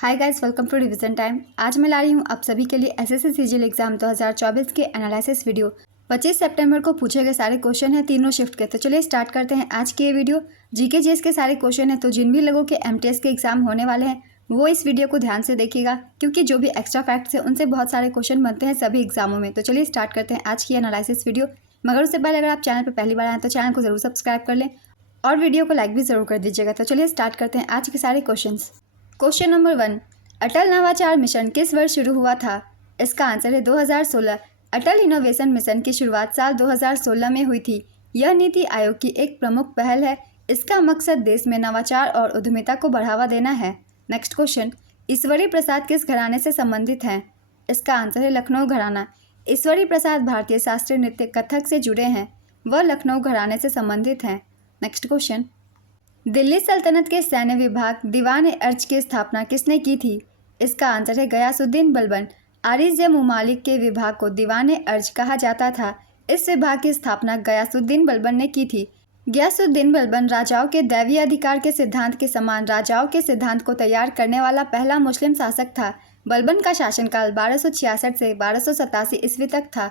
Hi guys, welcome to revision time. आज मैं ला रही हूँ आप सभी के लिए एसएससी सीजीएल एग्जाम 2024 के एनालिसिस वीडियो। 25 सितंबर को पूछे गए सारे क्वेश्चन हैं तीनों शिफ्ट के। तो चलिए स्टार्ट करते हैं आज की ये वीडियो। जीके जीएस के सारे क्वेश्चन हैं, तो जिन भी लोगों के एमटीएस के एग्जाम होने वाले हैं वो इस वीडियो को ध्यान से देखिएगा, क्योंकि जो भी एक्स्ट्रा फैक्ट्स हैं उनसे बहुत सारे क्वेश्चन बनते हैं सभी एग्जामों में। तो चलिए स्टार्ट करते हैं आज की एनालिसिस वीडियो। मगर उससे पहले अगर आप चैनल पर पहली बार आए तो चैनल को जरूर सब्सक्राइब कर लें और वीडियो को लाइक भी जरूर कर दीजिएगा। तो चलिए स्टार्ट करते हैं आज के सारे क्वेश्चन। क्वेश्चन नंबर 1, अटल नवाचार मिशन किस वर्ष शुरू हुआ था? इसका आंसर है 2016। अटल इनोवेशन मिशन की शुरुआत साल 2016 में हुई थी। यह नीति आयोग की एक प्रमुख पहल है। इसका मकसद देश में नवाचार और उद्यमिता को बढ़ावा देना है। नेक्स्ट क्वेश्चन, ईश्वरी प्रसाद किस घराने से संबंधित हैं? इसका आंसर है लखनऊ घराना। ईश्वरी प्रसाद भारतीय शास्त्रीय नृत्य कथक से जुड़े हैं। वह लखनऊ घराने से संबंधित हैं। नेक्स्ट क्वेश्चन, दिल्ली सल्तनत के सैन्य विभाग दीवान अर्ज की स्थापना किसने की थी? इसका आंसर है गयासुद्दीन बलबन। आरिज़ मुमालिक के विभाग को दीवान अर्ज कहा जाता था। इस विभाग की स्थापना गयासुद्दीन बलबन ने की थी। गयासुद्दीन बलबन राजाओं के दैवीय अधिकार के सिद्धांत के समान राजाओं के सिद्धांत को तैयार करने वाला पहला मुस्लिम शासक था। बलबन का शासनकाल 1266 से 1287 ईस्वी तक था।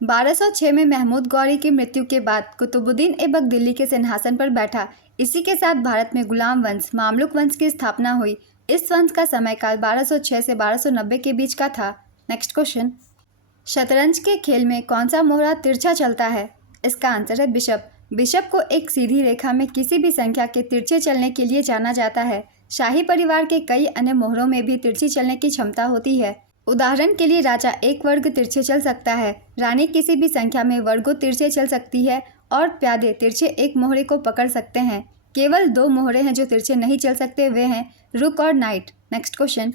1206 में महमूद गौरी की मृत्यु के बाद कुतुबुद्दीन ऐबक दिल्ली के सिंहासन पर बैठा। इसी के साथ भारत में गुलाम वंश मामलुक वंश की स्थापना हुई। इस वंश का समयकाल 1206 से 1290 के बीच का था। नेक्स्ट क्वेश्चन, शतरंज के खेल में कौन सा मोहरा तिरछा चलता है? इसका आंसर है बिशप। बिशप को एक सीधी रेखा में किसी भी संख्या के तिरछे चलने के लिए जाना जाता है। शाही परिवार के कई अन्य मोहरों में भी तिरछी चलने की क्षमता होती है। उदाहरण के लिए राजा एक वर्ग तिरछे चल सकता है, रानी किसी भी संख्या में वर्गों तिरछे चल सकती है और प्यादे तिरछे एक मोहरे को पकड़ सकते हैं। केवल 2 मोहरे हैं जो तिरछे नहीं चल सकते, वे हैं रुक और नाइट। नेक्स्ट क्वेश्चन,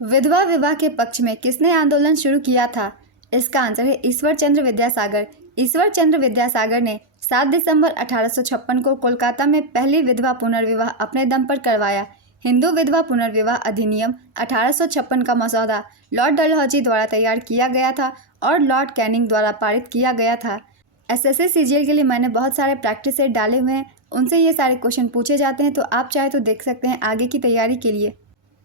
विधवा विवाह के पक्ष में किसने आंदोलन शुरू किया था? इसका आंसर है ईश्वर चंद्र विद्यासागर। ईश्वर चंद्र विद्यासागर ने 7 दिसंबर 1856 को कोलकाता में पहली विधवा पुनर्विवाह अपने दम पर करवाया। हिंदू विधवा पुनर्विवाह अधिनियम 1856 का मसौदा लॉर्ड डलहौजी द्वारा तैयार किया गया था और लॉर्ड कैनिंग द्वारा पारित किया गया था। एसएससी सीजीएल के लिए मैंने बहुत सारे प्रैक्टिस सेट डाले हुए हैं, उनसे ये सारे क्वेश्चन पूछे जाते हैं, तो आप चाहे तो देख सकते हैं आगे की तैयारी के लिए।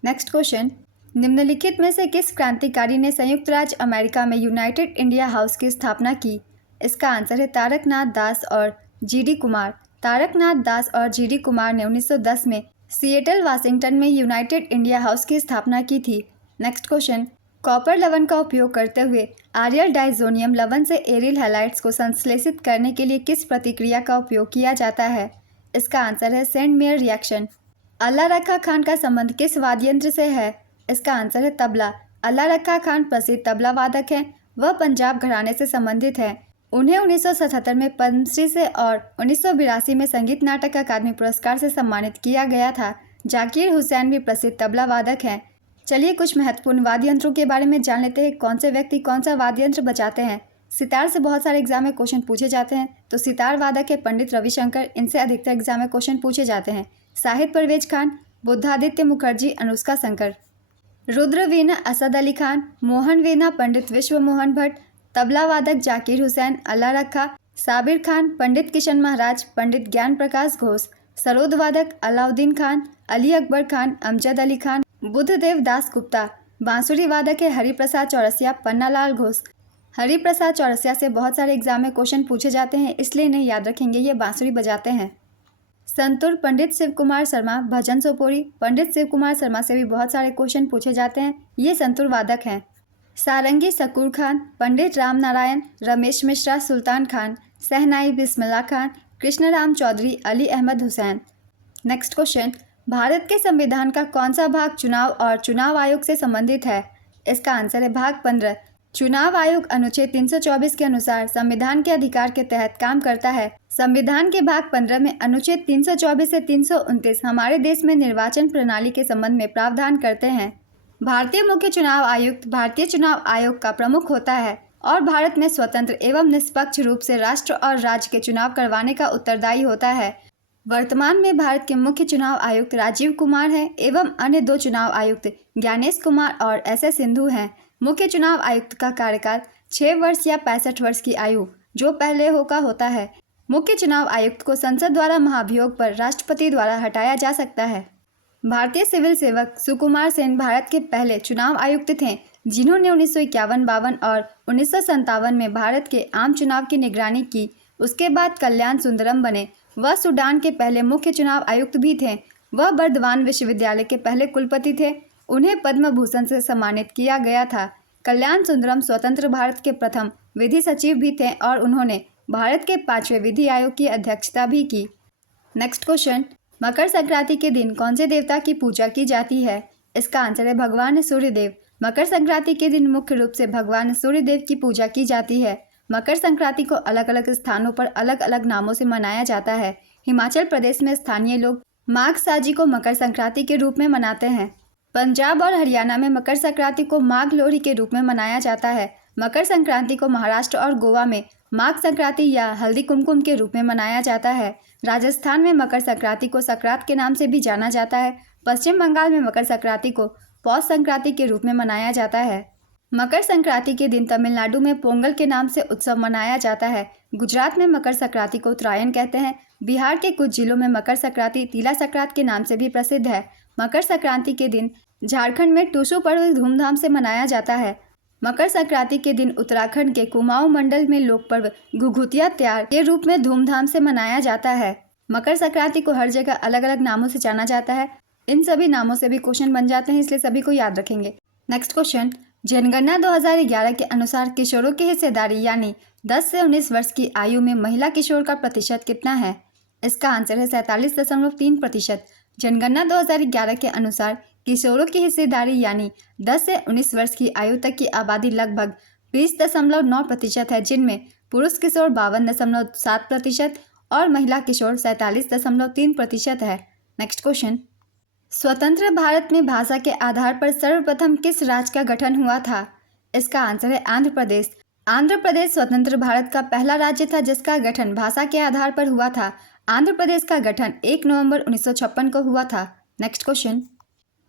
नेक्स्ट क्वेश्चन, निम्नलिखित में से किस क्रांतिकारी ने संयुक्त राज्य अमेरिका में यूनाइटेड इंडिया हाउस की स्थापना की? इसका आंसर है तारकनाथ दास और जीडी कुमार। तारकनाथ दास और जीडी कुमार ने 1910 में सिएटल वाशिंगटन में यूनाइटेड इंडिया हाउस की स्थापना की थी। नेक्स्ट क्वेश्चन, कॉपर लवण का उपयोग करते हुए आयरल डाइजोनियम लवण से एरिल हैलाइड्स को संश्लेषित करने के लिए किस प्रतिक्रिया का उपयोग किया जाता है? इसका आंसर है सेंट मेयर रिएक्शन। अल्लाह रखा खान का संबंध किस वाद्य यंत्र से है? इसका आंसर है तबला। अल्लाह रखा खान प्रसिद्ध तबला वादक हैं। वह पंजाब घराने से संबंधित हैं। उन्हें 1977 में पद्मश्री से और 1982 में संगीत नाटक अकादमी पुरस्कार से सम्मानित किया गया था। जाकिर हुसैन भी प्रसिद्ध तबला वादक हैं। चलिए कुछ महत्वपूर्ण वाद्य यंत्रों के बारे में जान लेते हैं। कौन से व्यक्ति कौन सा वाद्य यंत्र बजाते हैं? सितार से बहुत सारे एग्जाम में क्वेश्चन पूछे जाते हैं, तो सितार वादक है पंडित रविशंकर। इनसे अधिकतर एग्जाम में क्वेश्चन पूछे जाते हैं। साहिद परवेज खान, बुद्धादित्य मुखर्जी, अनुष्का शंकर। रुद्र वीणा असद अली खान, मोहन वीणा पंडित विश्व मोहन भट्ट, तबला वादक जाकिर हुसैन, अल्लाह रखा, साबिर खान, पंडित किशन महाराज, पंडित ज्ञान प्रकाश घोष। सरोद वादक अलाउद्दीन खान, अली अकबर खान, अमजद अली खान, बुद्धदेव दास गुप्ता। बांसुरी वादक है हरिप्रसाद चौरसिया, पन्नालाल घोष। हरिप्रसाद चौरसिया से बहुत सारे एग्जाम में क्वेश्चन पूछे जाते हैं, इसलिए इन्हें याद रखेंगे, ये बांसुरी बजाते हैं। संतूर पंडित शिव कुमार शर्मा, भजन सोपोरी। पंडित शिव कुमार शर्मा से भी बहुत सारे क्वेश्चन पूछे जाते हैं, ये संतूर वादक हैं। सारंगी सकूर खान, पंडित राम नारायण, रमेश मिश्रा, सुल्तान खान, सहनाई बिस्मिल्लाह खान, कृष्णराम चौधरी, अली अहमद हुसैन। नेक्स्ट क्वेश्चन, भारत के संविधान का कौन सा भाग चुनाव और चुनाव आयोग से संबंधित है? इसका आंसर है भाग 15। चुनाव आयोग अनुच्छेद 324 के अनुसार संविधान के अधिकार के तहत काम करता है। संविधान के भाग 15 में अनुच्छेद 324 से 329 हमारे देश में निर्वाचन प्रणाली के संबंध में प्रावधान करते हैं। भारतीय मुख्य चुनाव आयुक्त भारतीय चुनाव आयोग का प्रमुख होता है और भारत में स्वतंत्र एवं निष्पक्ष रूप से राष्ट्र और राज्य के चुनाव करवाने का उत्तरदायी होता है। वर्तमान में भारत के मुख्य चुनाव आयुक्त राजीव कुमार हैं एवं अन्य 2 चुनाव आयुक्त ज्ञानेश कुमार और एस सिंधु हैं। मुख्य चुनाव आयुक्त का कार्यकाल 6 वर्ष या 65 वर्ष की आयु जो पहले का होता है। मुख्य चुनाव आयुक्त को संसद द्वारा महाभियोग पर राष्ट्रपति द्वारा हटाया जा सकता है। भारतीय सिविल सेवक सुकुमार सेन भारत के पहले चुनाव आयुक्त थे जिन्होंने 1951-52 और 1957 में भारत के आम चुनाव की निगरानी की। उसके बाद कल्याण सुंदरम बने। वह सूडान के पहले मुख्य चुनाव आयुक्त भी थे। वह बर्दवान विश्वविद्यालय के पहले कुलपति थे। उन्हें पद्म भूषण से सम्मानित किया गया था। कल्याण सुंदरम स्वतंत्र भारत के प्रथम विधि सचिव भी थे और उन्होंने भारत के 5वें विधि आयोग की अध्यक्षता भी की। नेक्स्ट क्वेश्चन, मकर संक्रांति के दिन कौन से देवता की पूजा की जाती है? इसका आंसर है भगवान सूर्यदेव। मकर संक्रांति के दिन मुख्य रूप से भगवान सूर्यदेव की पूजा की जाती है। मकर संक्रांति को अलग अलग स्थानों पर अलग अलग नामों से मनाया जाता है। हिमाचल प्रदेश में स्थानीय लोग माघ साजी को मकर संक्रांति के रूप में मनाते हैं। पंजाब और हरियाणा में मकर संक्रांति को माघ लोहड़ी के रूप में मनाया जाता है। मकर संक्रांति को महाराष्ट्र और गोवा में माघ संक्रांति या हल्दी कुमकुम के रूप में मनाया जाता है। राजस्थान में मकर संक्रांति को संक्रांत के नाम से भी जाना जाता है। पश्चिम बंगाल में मकर संक्रांति को पौष संक्रांति के रूप में मनाया जाता है। मकर संक्रांति के दिन तमिलनाडु में पोंगल के नाम से उत्सव मनाया जाता है। गुजरात में मकर संक्रांति को उत्तरायण कहते हैं। बिहार के कुछ जिलों में मकर संक्रांति तिला संक्रांति के नाम से भी प्रसिद्ध है। मकर संक्रांति के दिन झारखंड में टूसू पर्व धूमधाम से मनाया जाता है। मकर संक्रांति के दिन उत्तराखंड के कुमाऊं मंडल में लोक पर्व घुघुतिया त्योहार के रूप में धूमधाम से मनाया जाता है। मकर संक्रांति को हर जगह अलग अलग नामों से जाना जाता है। इन सभी नामों से भी क्वेश्चन बन जाते हैं, इसलिए सभी को याद रखेंगे। नेक्स्ट क्वेश्चन, जनगणना 2011 के अनुसार किशोरों की हिस्सेदारी यानी 10 से 19 वर्ष की आयु में महिला किशोर का प्रतिशत कितना है? इसका आंसर है 47.3%। जनगणना 2011 के अनुसार किशोरों की हिस्सेदारी यानी 10 से 19 वर्ष की आयु तक की आबादी लगभग 20.9% है, जिनमें पुरुष किशोर 52.7% और महिला किशोर 47.3% है। नेक्स्ट क्वेश्चन, स्वतंत्र भारत में भाषा के आधार पर सर्वप्रथम किस राज्य का गठन हुआ था? इसका आंसर है आंध्र प्रदेश। आंध्र प्रदेश स्वतंत्र भारत का पहला राज्य था जिसका गठन भाषा के आधार पर हुआ था। आंध्र प्रदेश का गठन 1 नवंबर 1956 को हुआ था। नेक्स्ट क्वेश्चन,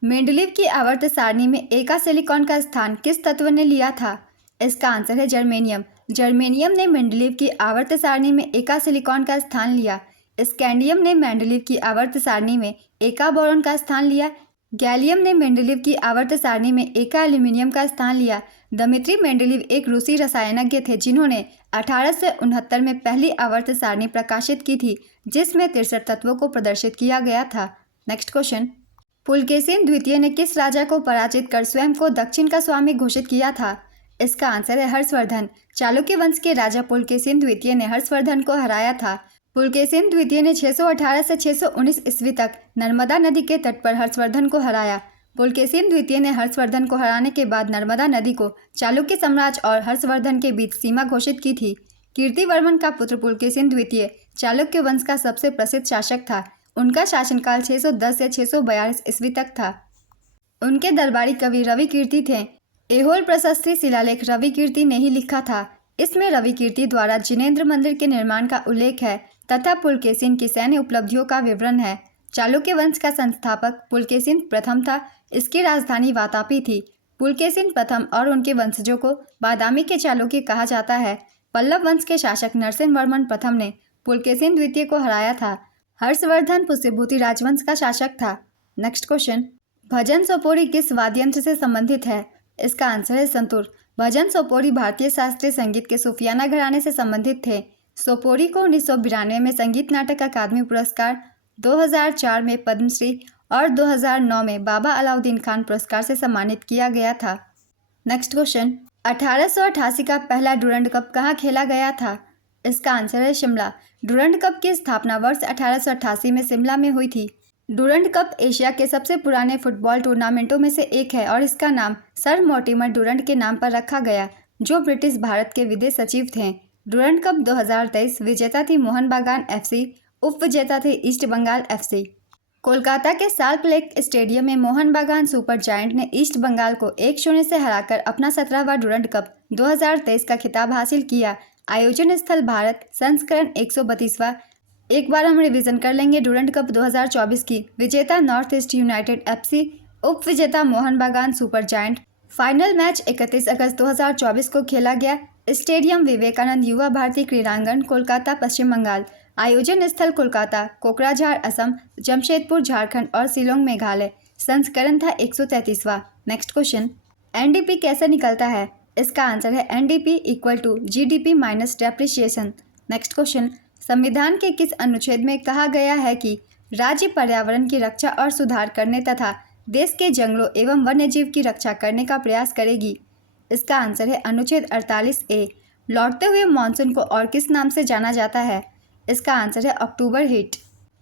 मेंडलीव की आवर्त सारणी में एका सिलिकॉन का स्थान किस तत्व ने लिया था? इसका आंसर है जर्मेनियम। जर्मेनियम ने मेंडलीव की आवर्त सारणी में एका सिलिकॉन का स्थान लिया। स्कैंडियम ने मेंडलीव की आवर्त सारणी में एका बोरॉन का स्थान लिया। गैलियम ने मेंडलीव की आवर्त सारणी में एका एल्यूमिनियम का स्थान लिया। दमित्री मेंडलीव एक रूसी रसायनज्ञ थे जिन्होंने 1869 में पहली आवर्त सारणी प्रकाशित की थी जिसमें 63 तत्वों को प्रदर्शित किया गया था। नेक्स्ट क्वेश्चन, पुलकेशिन द्वितीय ने किस राजा को पराजित कर स्वयं को दक्षिण का स्वामी घोषित किया था? इसका आंसर है हर्षवर्धन। चालुक्य वंश के राजा पुलकेशिन द्वितीय ने हर्षवर्धन को हराया था। पुलकेशिन द्वितीय ने 618 से 619 ईस्वी तक नर्मदा नदी के तट पर हर्षवर्धन को हराया। पुलकेशिन द्वितीय ने हर्षवर्धन को हराने के बाद नर्मदा नदी को चालुक्य साम्राज्य और हर्षवर्धन के बीच सीमा घोषित की थी। कीर्तिवर्मन का पुत्र पुलकेशिन द्वितीय चालुक्य वंश का सबसे प्रसिद्ध शासक था। उनका शासनकाल 610 से 642 ईस्वी तक था। उनके दरबारी कवि रवि कीर्ति थे। ऐहोल प्रशस्ति शिलालेख रवि कीर्ति ने ही लिखा था। इसमें रवि कीर्ति द्वारा जिनेंद्र मंदिर के निर्माण का उल्लेख है तथा पुलकेशिन की सैन्य उपलब्धियों का विवरण है। चालुक्य वंश का संस्थापक पुलकेशिन प्रथम था। इसकी राजधानी वातापी थी। पुलकेशिन प्रथम और उनके वंशजों को बादामी के चालुक्य कहा जाता है। पल्लव वंश के शासक नरसिंहवर्मन प्रथम ने पुलकेशिन द्वितीय को हराया था। हर्षवर्धन पुष्यभूति राजवंश का शासक था। नेक्स्ट क्वेश्चन, भजन सोपोरी किस वाद्य यंत्र से संबंधित है? इसका आंसर है संतूर। भजन सोपोरी भारतीय शास्त्रीय संगीत के सूफियाना घराने से संबंधित थे। सोपोरी को 1992 में संगीत नाटक अकादमी पुरस्कार, 2004 में पद्मश्री और 2009 में बाबा अलाउद्दीन खान पुरस्कार से सम्मानित किया गया था। नेक्स्ट क्वेश्चन, 1888 का पहला डुरंड कप कहाँ खेला गया था? इसका आंसर है शिमला। डुरंड कप की स्थापना वर्ष 1888 में शिमला में हुई थी। डुरंड कप एशिया के सबसे पुराने फुटबॉल टूर्नामेंटों में से एक है और इसका नाम सर मोर्टिमर डुरंड के नाम पर रखा गया, जो ब्रिटिश भारत के विदेश सचिव थे। डुरंड कप 2023 विजेता थी मोहन बागान FC, उप विजेता थे ईस्ट बंगाल FC। कोलकाता के साल्ट लेक स्टेडियम में मोहन बागान सुपर जायंट ने ईस्ट बंगाल को 1-0 से हराकर अपना 17वां डुरंड कप 2023 का खिताब हासिल किया। आयोजन स्थल भारत, संस्करण 132वां। एक बार हम रिवीजन कर लेंगे। डुरंड कप 2024 की विजेता नॉर्थ ईस्ट यूनाइटेड FC, उप विजेता मोहन बागान सुपर जायंट। फाइनल मैच 31 अगस्त 2024 को खेला गया। स्टेडियम विवेकानंद युवा भारती क्रीड़ांगन, कोलकाता, पश्चिम बंगाल। आयोजन स्थल कोलकाता, कोकराझार असम, जमशेदपुर झारखंड और शिलोंग मेघालय। संस्करण था 133वां। नेक्स्ट क्वेश्चन, एनडीपी कैसे निकलता है? इसका आंसर है NDP equal to GDP minus depreciation. Next question, संविधान के किस अनुच्छेद में कहा गया है कि राज्य पर्यावरण की रक्षा और सुधार करने तथा देश के जंगलों एवं वन्यजीव की रक्षा करने का प्रयास करेगी? इसका आंसर है अनुच्छेद 48A। लौटते हुए मानसून को और किस नाम से जाना जाता है? इसका आंसर है अक्टूबर हीट।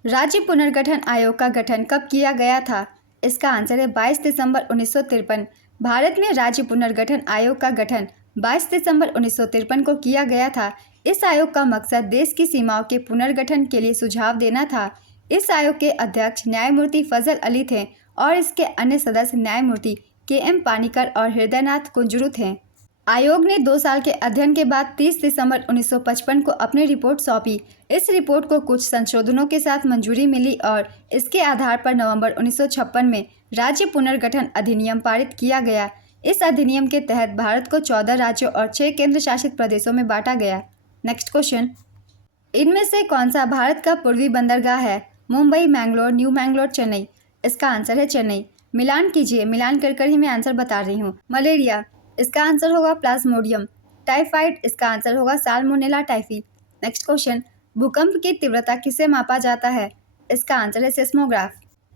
राज्य पुनर्गठन आयोग का गठन कब किया गया था? इसका आंसर है 22 दिसंबर 1953। भारत में राज्य पुनर्गठन आयोग का गठन 22 दिसंबर 1953 को किया गया था। इस आयोग का मकसद देश की सीमाओं के पुनर्गठन के लिए सुझाव देना था। इस आयोग के अध्यक्ष न्यायमूर्ति फजल अली थे और इसके अन्य सदस्य न्यायमूर्ति KM पानीकर और हृदयनाथ कुंजरू थे। आयोग ने 2 साल के अध्ययन के बाद 30 दिसंबर 1955 को अपनी रिपोर्ट सौंपी। इस रिपोर्ट को कुछ संशोधनों के साथ मंजूरी मिली और इसके आधार पर नवंबर 1956 में राज्य पुनर्गठन अधिनियम पारित किया गया। इस अधिनियम के तहत भारत को 14 राज्यों और 6 केंद्र शासित प्रदेशों में बांटा गया। नेक्स्ट क्वेश्चन, इनमें से कौन सा भारत का पूर्वी बंदरगाह है? मुंबई, मैंगलोर, न्यू मैंगलोर, चेन्नई। इसका आंसर है चेन्नई। मिलान कीजिए, मिलान कर ही मैं आंसर बता रही हूँ। मलेरिया, इसका आंसर होगा प्लाज्मोडियम। टाइफाइड, इसका आंसर होगा साल्मोनेला टाइफी। नेक्स्ट क्वेश्चन, भूकंप की तीव्रता किससे मापा जाता है? इसका आंसर है seismograph.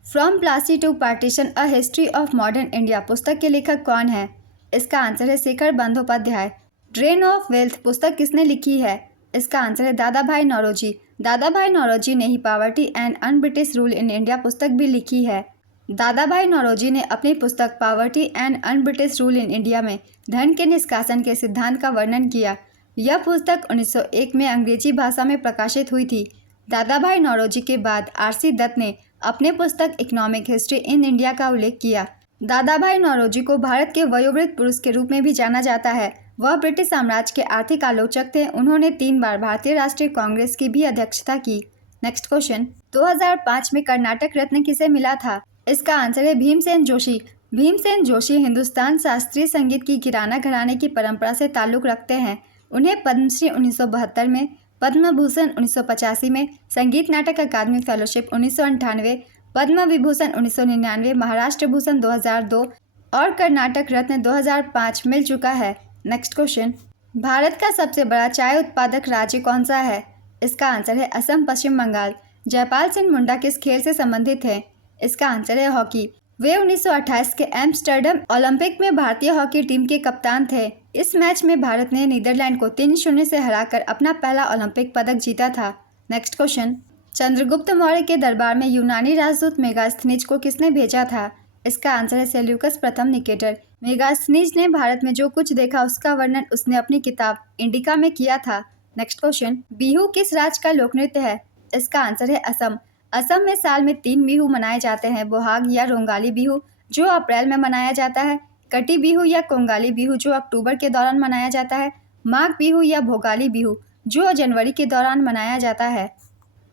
From Plassey to partition a history of modern India पुस्तक के लेखक कौन है? इसका आंसर है Shekhar Bandopadhyay. Drain of wealth पुस्तक किसने लिखी है? इसका आंसर है दादा भाई नौरोजी। दादा भाई नौरोजी ने ही poverty and un British rule in India पुस्तक भी लिखी है। दादा भाई नौरोजी ने अपनी पुस्तक poverty and un British rule in India में धन के निष्कासन के सिद्धांत का वर्णन किया। यह पुस्तक 1901 में अंग्रेजी भाषा में प्रकाशित हुई थी। दादा भाई नौरोजी के बाद RC दत्त ने अपने पुस्तक इकोनॉमिक हिस्ट्री इन इंडिया का उल्लेख किया। दादा भाई नौरोजी को भारत के वयोवृद्ध पुरुष के रूप में भी जाना जाता है। वह ब्रिटिश साम्राज्य के आर्थिक आलोचक थे। उन्होंने 3 बार भारतीय राष्ट्रीय कांग्रेस की भी अध्यक्षता की। नेक्स्ट क्वेश्चन, 2005 में कर्नाटक रत्न किसे मिला था? इसका आंसर है भीमसेन जोशी। भीमसेन जोशी हिंदुस्तान शास्त्रीय संगीत की किराना घराने की परंपरा से ताल्लुक़ रखते हैं। उन्हें पद्मश्री 1972 में, पद्म भूषण 1985 में, संगीत नाटक अकादमी फेलोशिप 1998, पद्म विभूषण 1999, महाराष्ट्र भूषण 2002 और कर्नाटक रत्न 2005 मिल चुका है। नेक्स्ट क्वेश्चन, भारत का सबसे बड़ा चाय उत्पादक राज्य कौन सा है? इसका आंसर है असम, पश्चिम बंगाल। जयपाल सिंह मुंडा किस खेल से संबंधित है? इसका आंसर है हॉकी। वे 1928 के एम्स्टर्डम ओलंपिक में भारतीय हॉकी टीम के कप्तान थे। इस मैच में भारत ने नीदरलैंड को 3-0 से हराकर अपना पहला ओलंपिक पदक जीता था। नेक्स्ट क्वेश्चन, चंद्रगुप्त मौर्य के दरबार में यूनानी राजदूत मेगास्थनीज को किसने भेजा था? इसका आंसर है सेल्यूकस प्रथम निकेटर। मेगास्थनीज ने भारत में जो कुछ देखा उसका वर्णन उसने अपनी किताब इंडिका में किया था। नेक्स्ट क्वेश्चन, बिहू किस राज्य का लोक नृत्य है? इसका आंसर है असम। असम में साल में 3 बिहू मनाए जाते हैं। बोहाग या रोंगाली बिहू जो अप्रैल में मनाया जाता है, कटी बिहू या कोंगाली बिहू जो अक्टूबर के दौरान मनाया जाता है, माघ बिहू या भोगाली बिहू जो जनवरी के दौरान मनाया जाता है।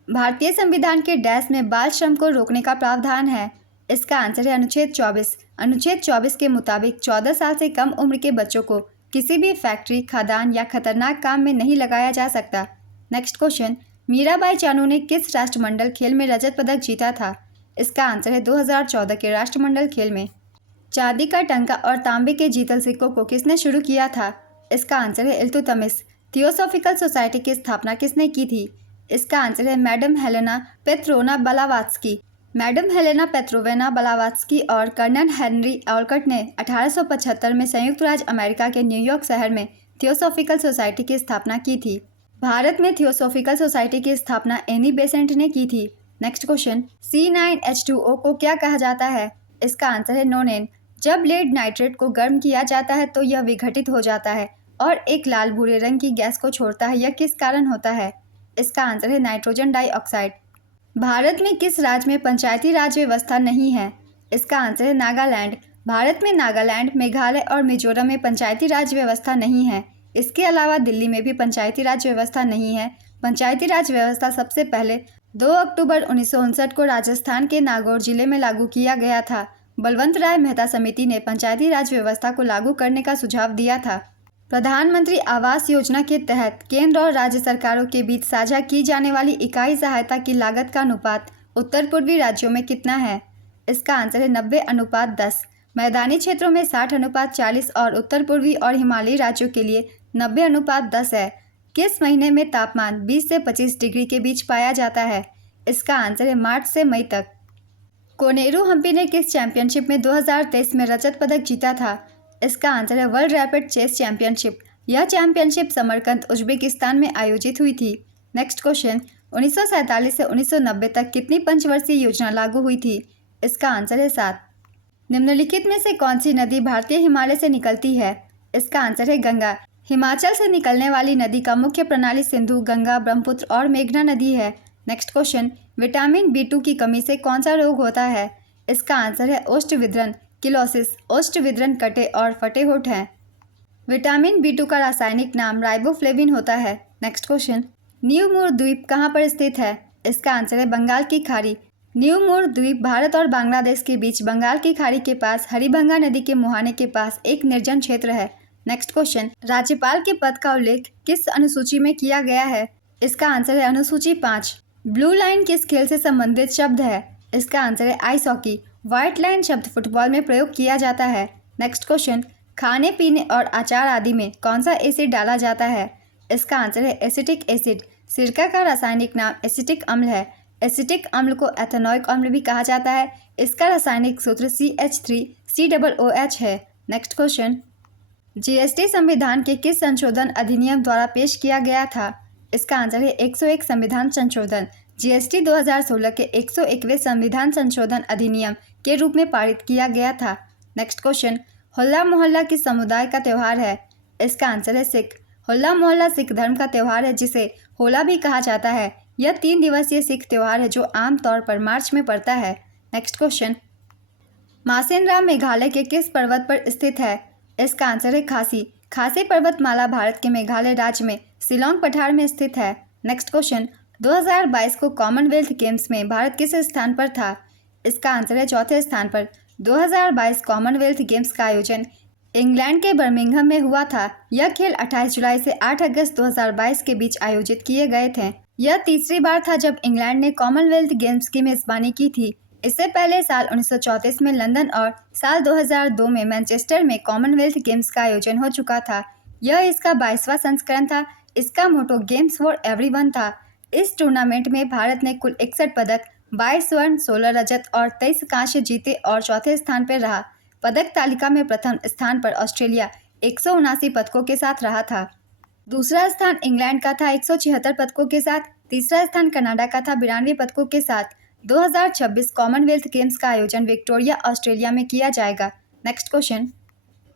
भारतीय संविधान के डैश में बाल श्रम को रोकने का प्रावधान है। इसका आंसर है अनुच्छेद 24। अनुच्छेद 24 के मुताबिक 14 साल से कम उम्र के बच्चों को किसी भी फैक्ट्री, खदान या खतरनाक काम में नहीं लगाया जा सकता। नेक्स्ट क्वेश्चन, मीराबाई चानू ने किस राष्ट्रमंडल खेल में रजत पदक जीता था? इसका आंसर है 2014 के राष्ट्रमंडल खेल में। चांदी का टंका और तांबे के जीतल सिक्कों को किसने शुरू किया था? इसका आंसर है इल्तुतमिश। थियोसॉफिकल सोसाइटी की स्थापना किसने की थी? इसका आंसर है madam Helena Petrovna Blavatsky. Madam Helena Petrovna Blavatsky और कर्नल हेनरी ऑलकट ने 1875 में संयुक्त राज्य अमेरिका के न्यूयॉर्क शहर में थियोसॉफिकल सोसाइटी की स्थापना की थी। भारत में थियोसॉफिकल सोसाइटी की स्थापना एनी बेसेंट ने की थी। नेक्स्ट क्वेश्चन, C9H2O को क्या कहा जाता है? इसका आंसर है नोनेन। जब लेड नाइट्रेट को गर्म किया जाता है तो यह विघटित हो जाता है और एक लाल भूरे रंग की गैस को छोड़ता है। यह किस कारण होता है? इसका आंसर है नाइट्रोजन डाइऑक्साइड। भारत में किस राज्य में पंचायती राज व्यवस्था नहीं है? इसका आंसर है नागालैंड। भारत में नागालैंड, मेघालय और मिजोरम में पंचायती राज व्यवस्था नहीं है। इसके अलावा दिल्ली में भी पंचायती राज व्यवस्था नहीं है। पंचायती राज व्यवस्था सबसे पहले 2 अक्टूबर 1959 को राजस्थान के नागौर जिले में लागू किया गया था। बलवंत राय मेहता समिति ने पंचायती राज व्यवस्था को लागू करने का सुझाव दिया था। प्रधानमंत्री आवास योजना के तहत केंद्र और राज्य सरकारों के बीच साझा की जाने वाली इकाई सहायता की लागत का अनुपात उत्तर पूर्वी राज्यों में कितना है? इसका आंसर है 90:10। मैदानी क्षेत्रों में 60:40 और उत्तर पूर्वी और हिमालयी राज्यों के लिए 90:10 है। किस महीने में तापमान 20 से 25 डिग्री के बीच पाया जाता है? इसका आंसर है मार्च से मई तक। कोनेरू हम्पी ने किस चैंपियनशिप में 2023 में रजत पदक जीता था? इसका आंसर है वर्ल्ड रैपिड चेस चैंपियनशिप। यह चैंपियनशिप समरकंद उज्बेकिस्तान में आयोजित हुई थी। नेक्स्ट क्वेश्चन, 1947 से 1990 तक कितनी पंचवर्षीय योजना लागू हुई थी? इसका आंसर है 7। निम्नलिखित में से कौन सी नदी भारतीय हिमालय से निकलती है? इसका आंसर है गंगा। हिमाचल से निकलने वाली नदी का मुख्य प्रणाली सिंधु, गंगा, ब्रह्मपुत्र और मेघना नदी है। नेक्स्ट क्वेश्चन, विटामिन B2 की कमी से कौन सा रोग होता है? इसका आंसर है ओष्ठविद्रन, किलोसिस। ओष्ठविद्रन कटे और फटे होठ हैं। विटामिन B2 का रासायनिक नाम राइबोफ्लेविन होता है। नेक्स्ट क्वेश्चन, न्यू मूर द्वीप कहाँ पर स्थित है? इसका आंसर है बंगाल की खाड़ी। न्यू मूर द्वीप भारत और बांग्लादेश के बीच बंगाल की खाड़ी के पास हरिभंगा नदी के मुहाने के पास एक निर्जन क्षेत्र है। नेक्स्ट क्वेश्चन, राज्यपाल के पद का उल्लेख किस अनुसूची में किया गया है? इसका आंसर है अनुसूची 5। ब्लू लाइन किस खेल से संबंधित शब्द है? इसका आंसर है आइस हॉकी। व्हाइट लाइन शब्द फुटबॉल में प्रयोग किया जाता है। नेक्स्ट क्वेश्चन, खाने पीने और अचार आदि में कौन सा एसिड डाला जाता है? इसका आंसर है एसिटिक एसिड। सिरका का रासायनिक नाम एसिटिक अम्ल है। एसिटिक अम्ल को एथेनोइक अम्ल भी कहा जाता है। इसका रासायनिक सूत्र CH3COOH है। नेक्स्ट क्वेश्चन, GST संविधान के किस संशोधन अधिनियम द्वारा पेश किया गया था? इसका आंसर है 101 संविधान संशोधन। GST 2016 के 101वें संविधान संशोधन अधिनियम के रूप में पारित किया गया था। नेक्स्ट क्वेश्चन, होला मोहल्ला किस समुदाय का त्यौहार है? इसका आंसर है सिख। होला मोहल्ला सिख धर्म का त्यौहार है जिसे होला भी कहा जाता है। यह 3 दिवसीय सिख त्यौहार है जो आमतौर पर मार्च में पड़ता है। नेक्स्ट क्वेश्चन, मासेनराम मेघालय के किस पर्वत पर स्थित है? इसका आंसर है खासी। खासी पर्वतमाला भारत के मेघालय राज्य में शिलोंग पठार में स्थित है। नेक्स्ट क्वेश्चन, 2022 को कॉमनवेल्थ गेम्स में भारत किस स्थान पर था? इसका आंसर है चौथे स्थान पर। 2022 कॉमनवेल्थ गेम्स का आयोजन इंग्लैंड के बर्मिंघम में हुआ था। यह खेल 28 जुलाई से 8 अगस्त 2022 के बीच आयोजित किए गए थे। यह तीसरी बार था जब इंग्लैंड ने कॉमनवेल्थ गेम्स की मेजबानी की थी। इससे पहले साल 1934 में लंदन और साल 2002 में मैनचेस्टर में कॉमनवेल्थ गेम्स का आयोजन हो चुका था। यह इसका 22वां संस्करण था। इसका मोटो गेम्स फॉर एवरीवन था। इस टूर्नामेंट में भारत ने कुल 61 पदक, 22 स्वर्ण, 16 रजत और 23 कांस्य जीते और चौथे स्थान पर रहा। पदक तालिका में प्रथम स्थान पर ऑस्ट्रेलिया 179 पदकों के साथ रहा था। दूसरा स्थान इंग्लैंड का था 176 पदकों के साथ। तीसरा स्थान कनाडा का था 92 पदकों के साथ। 2026 कॉमनवेल्थ गेम्स का आयोजन विक्टोरिया, ऑस्ट्रेलिया में किया जाएगा। नेक्स्ट क्वेश्चन,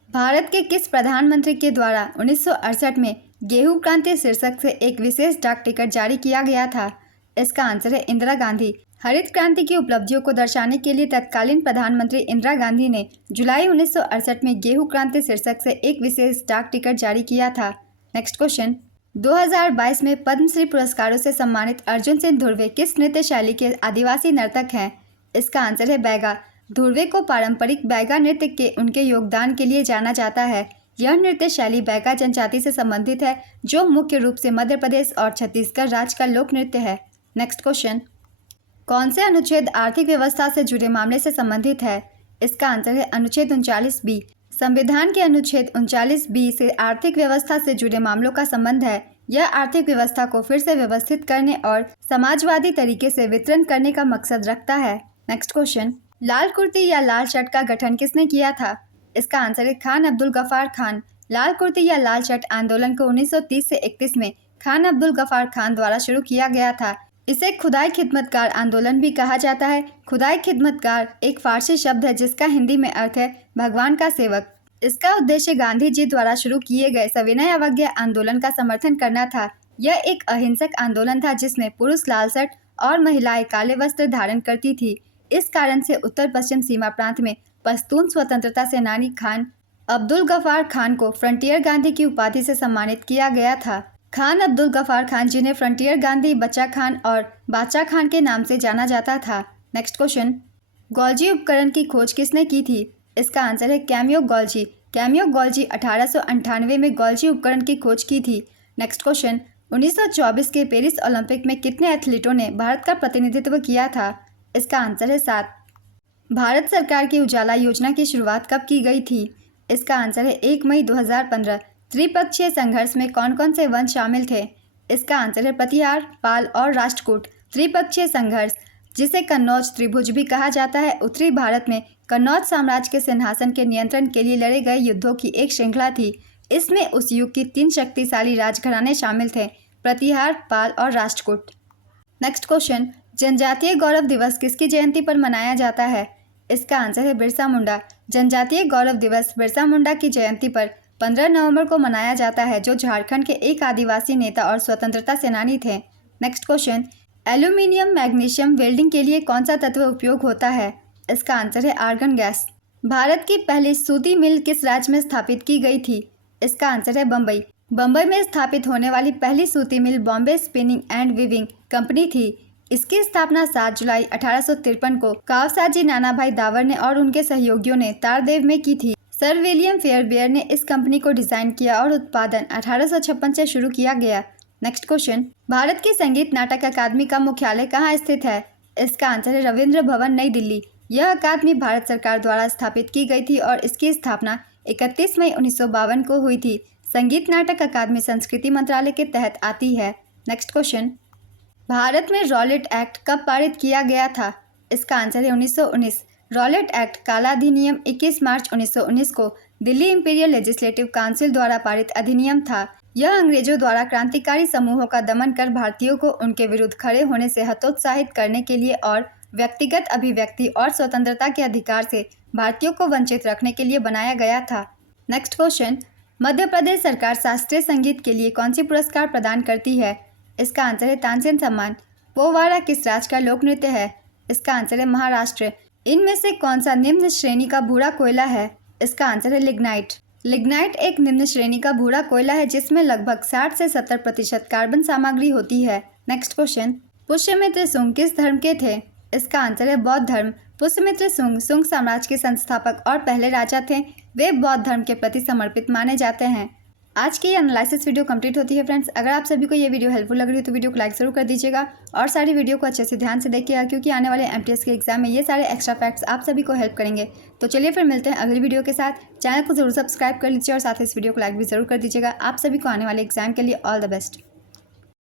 भारत के किस प्रधानमंत्री के द्वारा 1968 में गेहूं क्रांति शीर्षक से एक विशेष डाक टिकट जारी किया गया था? इसका आंसर है इंदिरा गांधी। हरित क्रांति की उपलब्धियों को दर्शाने के लिए तत्कालीन प्रधानमंत्री इंदिरा गांधी ने जुलाई 1968 में गेहूं क्रांति शीर्षक से एक विशेष डाक टिकट जारी किया था। नेक्स्ट क्वेश्चन, 2022 में पद्मश्री पुरस्कारों से सम्मानित अर्जुन सिंह धुर्वे किस नृत्य शैली के आदिवासी नर्तक हैं? इसका आंसर है बैगा। धुर्वे को पारंपरिक बैगा नृत्य के उनके योगदान के लिए जाना जाता है। यह नृत्य शैली बैगा जनजाति से संबंधित है जो मुख्य रूप से मध्य प्रदेश और छत्तीसगढ़ राज्य का लोक नृत्य है। नेक्स्ट क्वेश्चन, कौन से अनुच्छेद आर्थिक व्यवस्था से जुड़े मामले से संबंधित है? इसका आंसर है अनुच्छेद 39B। संविधान के अनुच्छेद 39B से आर्थिक व्यवस्था से जुड़े मामलों का संबंध है। यह आर्थिक व्यवस्था को फिर से व्यवस्थित करने और समाजवादी तरीके से वितरण करने का मकसद रखता है। नेक्स्ट क्वेश्चन, लाल कुर्ती या लाल शर्ट का गठन किसने किया था? इसका आंसर है खान अब्दुल गफार खान। लाल कुर्ती या लाल शर्ट आंदोलन को 1930 से 31 में खान अब्दुल गफार खान द्वारा शुरू किया गया था। इसे खुदाई खिदमतगार आंदोलन भी कहा जाता है। खुदाई खिदमतगार एक फारसी शब्द है जिसका हिंदी में अर्थ है भगवान का सेवक। इसका उद्देश्य गांधी जी द्वारा शुरू किए गए सविनय अवज्ञा आंदोलन का समर्थन करना था। यह एक अहिंसक आंदोलन था जिसमें पुरुष लाल शर्ट और महिलाएं काले वस्त्र धारण करती थी। इस कारण से उत्तर पश्चिम सीमा प्रांत में पश्तून स्वतंत्रता सेनानी खान अब्दुल गफार खान को फ्रंटियर गांधी की उपाधि से सम्मानित किया गया था। खान अब्दुल गफार खान जिन्हें फ्रंटियर गांधी, बच्चा खान और बादशाह खान के नाम से जाना जाता था। नेक्स्ट क्वेश्चन, गॉल्जी उपकरण की खोज किसने की थी? इसका आंसर है कैमियो गॉल्जी। कैमियो गोल्जी 1898 में गोल्जी उपकरण की खोज की थी। नेक्स्ट क्वेश्चन, 1924 के पेरिस ओलंपिक में कितने एथलीटों ने भारत का प्रतिनिधित्व किया था? इसका आंसर है 7। भारत सरकार की उजाला योजना की शुरुआत कब की गई थी? इसका आंसर है 1 मई 2015। त्रिपक्षीय संघर्ष में कौन कौन से वन शामिल थे? इसका आंसर है प्रतिहार, पाल और राष्ट्रकूट। त्रिपक्षीय संघर्ष, जिसे कन्नौज त्रिभुज भी कहा जाता है, उत्तरी भारत में कन्नौज साम्राज्य के सिंहासन के नियंत्रण के लिए लड़े गए युद्धों की एक श्रृंखला थी। इसमें उस युग की 3 शक्तिशाली राजघराने शामिल थे, प्रतिहार, पाल और राष्ट्रकूट। नेक्स्ट क्वेश्चन, जनजातीय गौरव दिवस किसकी जयंती पर मनाया जाता है? इसका आंसर है बिरसा मुंडा। जनजातीय गौरव दिवस बिरसा मुंडा की जयंती पर 15 नवंबर को मनाया जाता है, जो झारखंड के एक आदिवासी नेता और स्वतंत्रता सेनानी थे। Next question, aluminium magnesium welding के लिए कौन सा तत्व उपयोग होता है? इसका आंसर है आर्गन गैस। भारत की पहली सूती मिल किस राज्य में स्थापित की गई थी? इसका आंसर है बम्बई। बम्बई में स्थापित होने वाली पहली सूती mill Bombay spinning and weaving company थी। इसकी स्थापना 7 जुलाई 1853 को कावसाजी नानाभाई दावर ने और उनके सहयोगियों ने तारदेव में की थी। सर विलियम फेयरबेयर ने इस कंपनी को डिजाइन किया और उत्पादन 1856 से शुरू किया गया। नेक्स्ट क्वेश्चन, भारत की संगीत नाटक अकादमी का मुख्यालय कहाँ स्थित है? इसका आंसर है रविंद्र भवन, नई दिल्ली। यह अकादमी भारत सरकार द्वारा स्थापित की गई थी और इसकी स्थापना 31 मई 1952 को हुई थी। संगीत नाटक अकादमी संस्कृति मंत्रालय के तहत आती है। नेक्स्ट क्वेश्चन, भारत में रॉलेट एक्ट कब पारित किया गया था? इसका आंसर है 1919। रॉलेट एक्ट काला अधिनियम 21 मार्च 1919 को दिल्ली इंपीरियल लेजिस्लेटिव काउंसिल द्वारा पारित अधिनियम था। यह अंग्रेजों द्वारा क्रांतिकारी समूहों का दमन कर भारतीयों को उनके विरुद्ध खड़े होने से हतोत्साहित करने के लिए और व्यक्तिगत अभिव्यक्ति और स्वतंत्रता के अधिकार से भारतीयों को वंचित रखने के लिए बनाया गया था। नेक्स्ट क्वेश्चन, मध्य प्रदेश सरकार शास्त्रीय संगीत के लिए कौन सी पुरस्कार प्रदान करती है? इसका आंसर है तानसेन सम्मान। पोवाड़ा किस राज्य का लोक नृत्य है? इसका आंसर है महाराष्ट्र। इनमें से कौन सा निम्न श्रेणी का भूरा कोयला है? इसका आंसर है लिग्नाइट। लिग्नाइट एक निम्न श्रेणी का भूरा कोयला है जिसमें लगभग 60 से 70% कार्बन सामग्री होती है। नेक्स्ट क्वेश्चन, पुष्यमित्र शुंग किस धर्म के थे? इसका आंसर है बौद्ध धर्म। पुष्यमित्र शुंग शुंग साम्राज्य के संस्थापक और पहले राजा थे। वे बौद्ध धर्म के प्रति समर्पित माने जाते हैं। आज की ये एनालिसिस वीडियो कंप्लीट होती है फ्रेंड्स। अगर आप सभी को ये वीडियो हेल्पफुल लग रही है तो वीडियो को लाइक जरूर कर दीजिएगा और सारी वीडियो को अच्छे से ध्यान से देखिएगा, क्योंकि आने वाले एमटीएस के एग्जाम में ये सारे एक्स्ट्रा फैक्ट्स आप सभी को हेल्प करेंगे। तो चलिए फिर मिलते हैं अगली वीडियो के साथ। चैनल को जरूर सब्सक्राइब कर लीजिए और साथ ही इस वीडियो को लाइक भी जरूर कर दीजिएगा। आप सभी को आने वाले एग्जाम के लिए ऑल द बेस्ट।